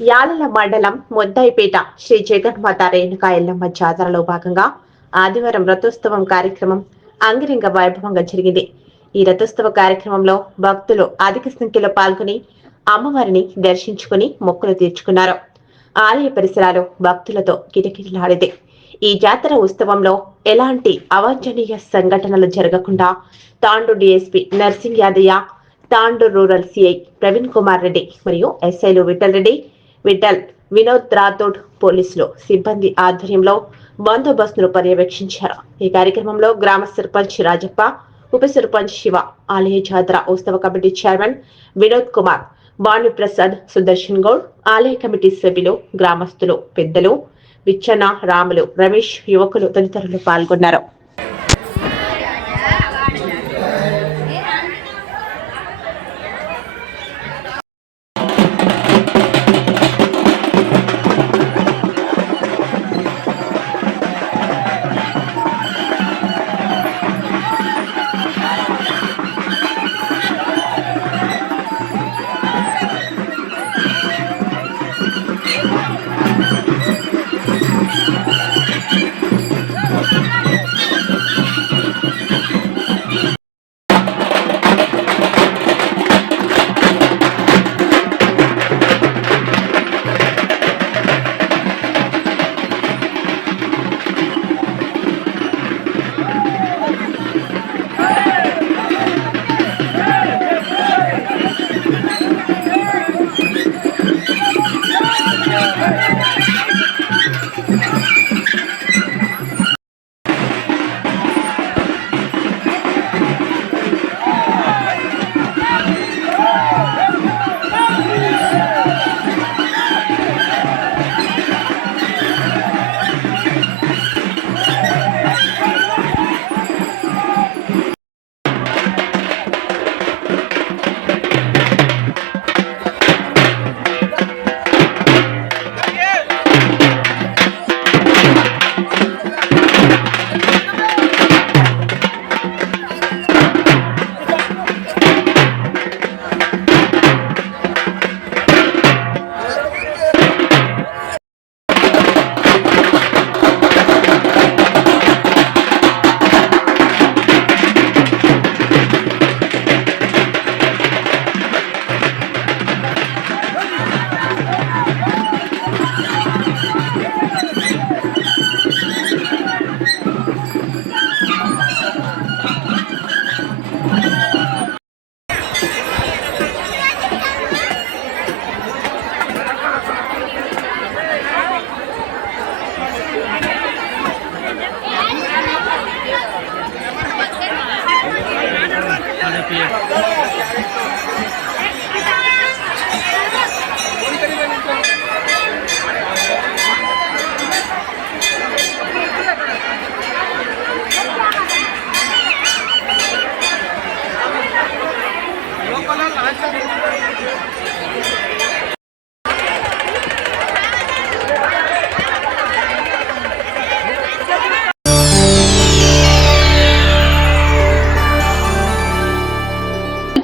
యాలల మండలం ముద్దాయిపేట శ్రీ జగన్మాత రేణుకా ఎల్లమ్మ జాతరలో భాగంగా ఆదివారం రథోత్సవం కార్యక్రమం అంగరంగ వైభవంగా జరిగింది. ఈ రథోత్సవ కార్యక్రమంలో భక్తులు అధిక సంఖ్యలో పాల్గొని అమ్మవారిని దర్శించుకుని మొక్కులు తీర్చుకున్నారు. ఆలయ పరిసరాలు భక్తులతో కిటకిటలాడింది. ఈ జాతర ఉత్సవంలో ఎలాంటి అవాంఛనీయ సంఘటనలు జరగకుండా Tandur DSP Narsing Yadaiah, Tandur rural CI Praveen Kumar Reddy మరియు ఎస్ఐలు విఠల్ రెడ్డి, వినోద్ రాథోడ్ పోలీసులు సిబ్బంది ఆధ్వర్యంలో బందోబస్తును పర్యవేక్షించారు. ఈ కార్యక్రమంలో గ్రామ సర్పంచ్ రాజప్ప, ఉప సర్పంచ్ శివ, ఆలయ జాతర ఉత్సవ కమిటీ చైర్మన్ వినోద్ కుమార్, భానుప్రసాద్, సుదర్శన్ గౌడ్, ఆలయ కమిటీ సభ్యులు, గ్రామస్తులు, పెద్దలు, విచ్చన్న, రాములు, రమేష్, యువకులు తదితరులు పాల్గొన్నారు.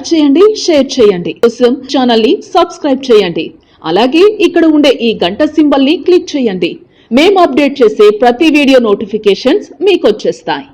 చేయండి, షేర్ చేయండి. కోసం ఛానల్ ని సబ్స్క్రైబ్ చేయండి. అలాగే ఇక్కడ ఉండే ఈ గంట సింబల్ ని క్లిక్ చేయండి. మేము అప్డేట్ చేసే ప్రతి వీడియో నోటిఫికేషన్స్ మీకు వచ్చేస్తాయి.